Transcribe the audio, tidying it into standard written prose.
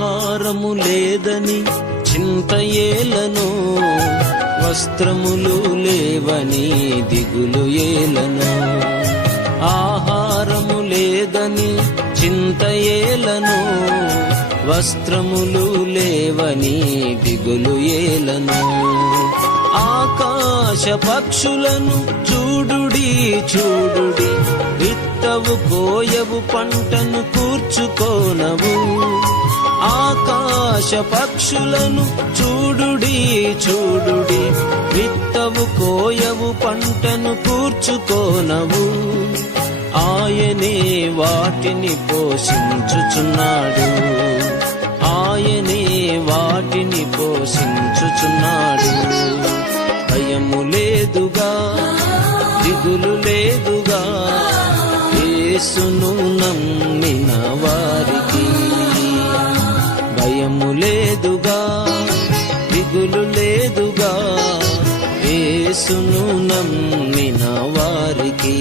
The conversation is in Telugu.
ఆహారము లేదని చింత ఏలను, వస్త్రములు లేవని దిగులు ఏలను. ఆహారము లేదని చింత ఏలను, వస్త్రములు లేవని దిగులు ఏలను. ఆకాశ పక్షులను చూడుడి చూడుడి, విత్తవు కోయవు పంటను కూర్చుకోనవు. ఆకాశ పక్షులను చూడుడి చూడుడి, విత్తవు కోయవు పంటను కూర్చుకోనవు. ఆయనే వాటిని పోషించుచున్నాడు, ఆయనే వాటిని పోషించుచున్నాడు. భయము లేదుగా, దిగులు లేదుగా, యేసును నమ్మిన వారికి. భయము లేదుగా, దిగులు లేదుగా, యేసును నమ్మిన వారికి.